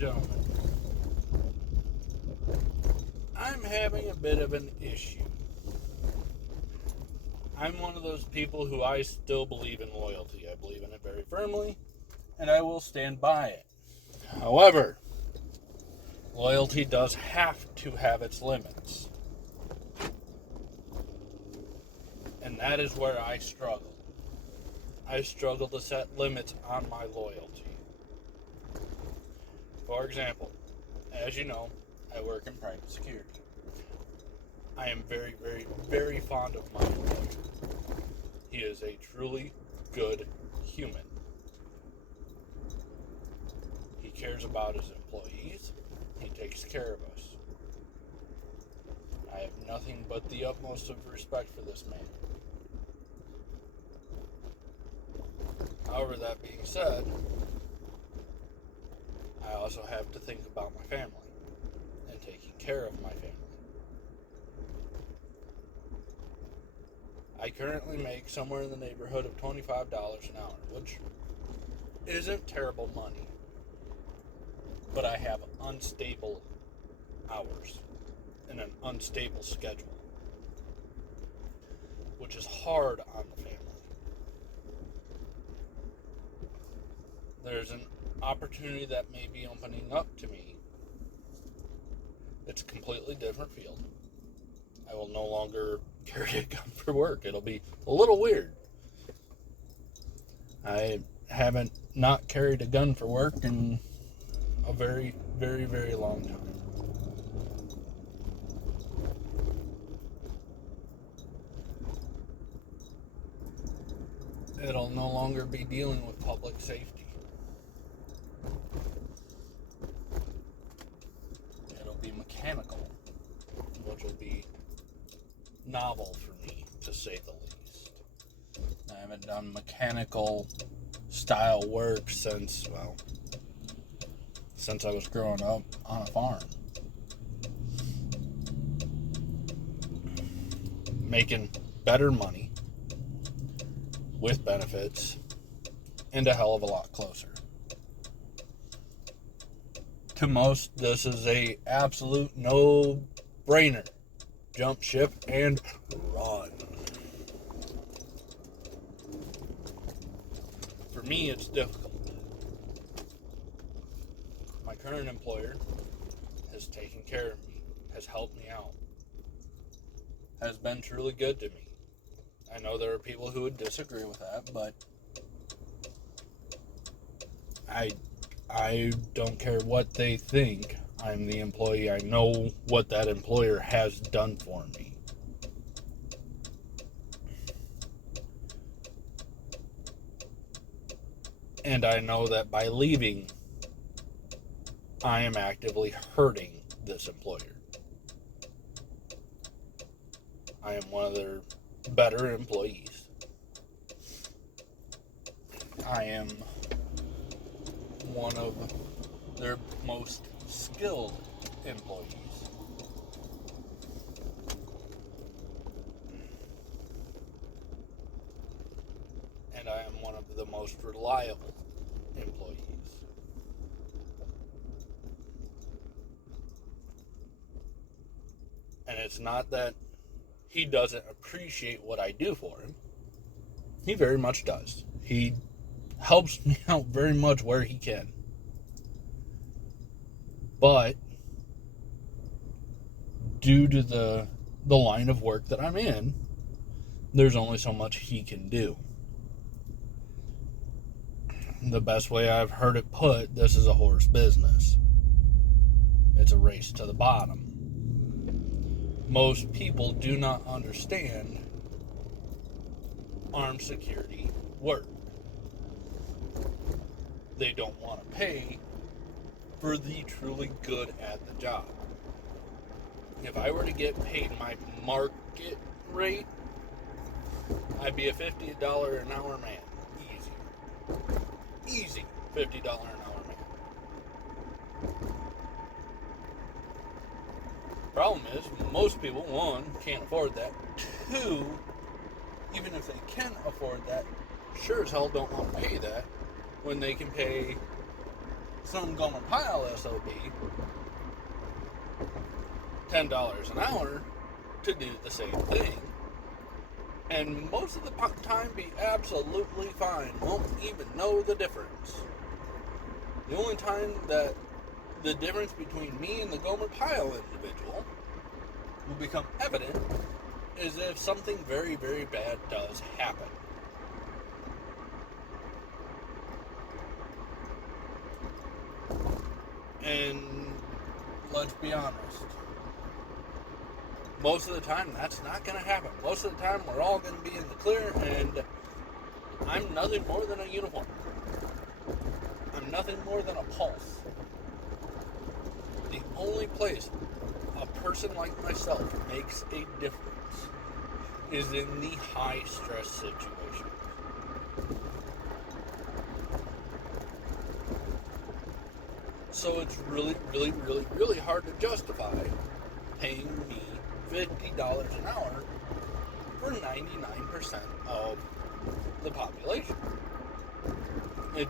gentlemen, I'm having a bit of an issue. I'm one of those people who I still believe in loyalty. I believe in it very firmly, and I will stand by it. However, loyalty does have to have its limits. And that is where I struggle. I struggle to set limits on my loyalty. For example, as you know, I work in private security. I am very, very, very fond of my employer. He is a truly good human. He cares about his employees. He takes care of us. I have nothing but the utmost of respect for this man. However, that being said, I also have to think about my family and taking care of my family. I currently make somewhere in the neighborhood of $25 an hour, which isn't terrible money. But I have unstable hours and an unstable schedule, which is hard on the family. There's an opportunity that may be opening up to me. It's a completely different field. I will no longer carry a gun for work. It'll be a little weird. I haven't not carried a gun for work in a very, very, very long time. It'll no longer be dealing with public safety. It'll be mechanical, which will be novel for me, to say the least. I haven't done mechanical style work since I was growing up on a farm. Making better money with benefits and a hell of a lot closer. To most, this is a absolute no-brainer. Jump ship and run. For me, it's difficult. My current employer has taken care of me, has helped me out, has been truly good to me. I know there are people who would disagree with that, but I don't care what they think. I'm the employee. I know what that employer has done for me. And I know that by leaving, I am actively hurting this employer. I am one of their better employees. I am one of their most skilled employees. And I am one of the most reliable employees. And it's not that he doesn't appreciate what I do for him. He very much does. He helps me out very much where he can. But due to the line of work that I'm in, there's only so much he can do. The best way I've heard it put, this is a horse business. It's a race to the bottom. Most people do not understand armed security work. They don't want to pay for the truly good at the job. If I were to get paid my market rate, I'd be a $50 an hour man. Easy $50 an hour man. Problem is, most people, one, can't afford that. Two, even if they can afford that, sure as hell don't want to pay that when they can pay some Gomer Pyle SOB $10 an hour to do the same thing, and most of the time be absolutely fine, won't even know the difference. The only time that the difference between me and the Gomer Pyle individual will become evident is if something very, very bad does happen. And let's be honest, most of the time that's not going to happen. Most of the time we're all going to be in the clear, and I'm nothing more than a uniform. I'm nothing more than a pulse. The only place a person like myself makes a difference is in the high stress situation. So it's really, really, really, really hard to justify paying me $50 an hour for 99% of the population. It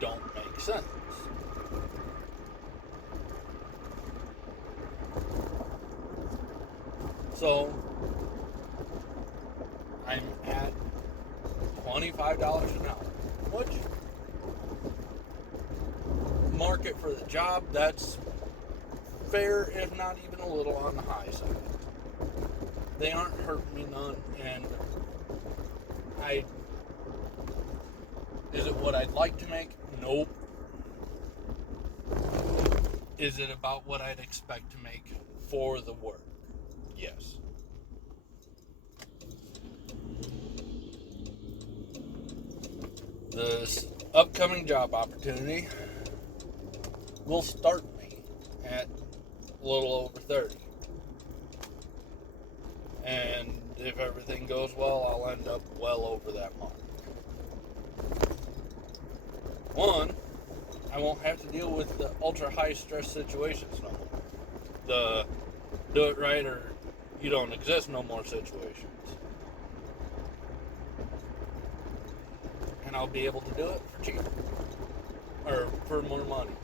don't make sense. So I'm at $25 an hour, which market for the job, that's fair, if not even a little on the high side. They aren't hurting me none, and is it what I'd like to make? Nope. Is it about what I'd expect to make for the work? Yes. This upcoming job opportunity will start me at a little over 30. And if everything goes well, I'll end up well over that mark. One, I won't have to deal with the ultra high stress situations no more. The do it right or you don't exist no more situations. And I'll be able to do it for cheaper. Or for more money.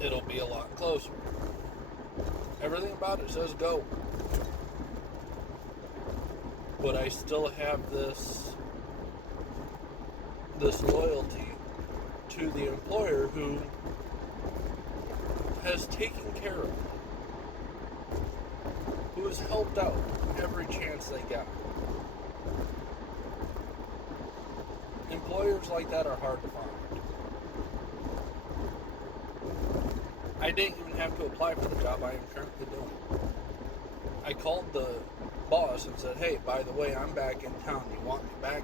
It'll be a lot closer. Everything about it says go. But I still have this loyalty to the employer who has taken care of me, who has helped out every chance they got. Employers like that are hard to find. I didn't even have to apply for the job I am currently doing. I called the boss and said, hey, by the way, I'm back in town. You want me back?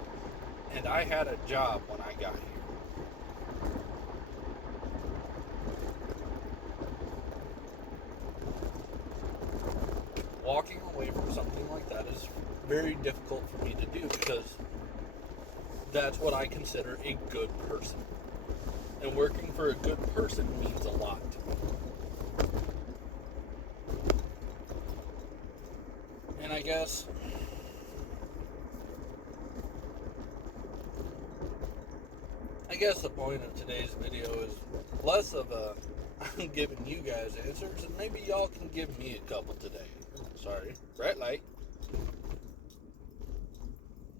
And I had a job when I got here. Walking away from something like that is very difficult for me to do because that's what I consider a good person. And working for a good person means a lot to me. And I guess the point of today's video is less of a I'm giving you guys answers, and maybe y'all can give me a couple today. Sorry, bright light.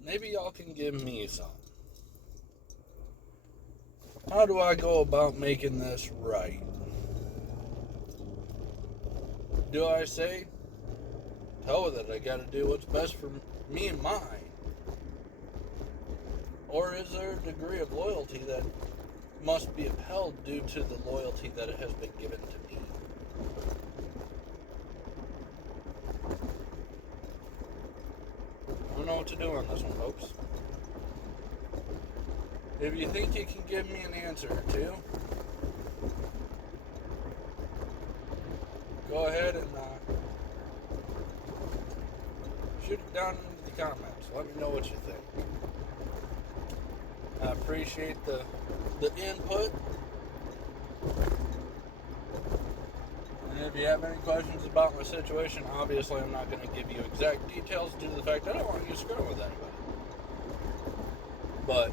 Maybe y'all can give me some. How do I go about making this right? Do I say, hell with it, I gotta do what's best for me and mine? Or is there a degree of loyalty that must be upheld due to the loyalty that it has been given to me? I don't know what to do on this one, folks. If you think you can give me an answer or two, go ahead and shoot it down into the comments. Let me know what you think. I appreciate the input. And if you have any questions about my situation, obviously I'm not going to give you exact details due to the fact that I don't want you to screw with anybody. But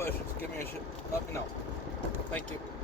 questions, give me a shit. Let me know. Thank you.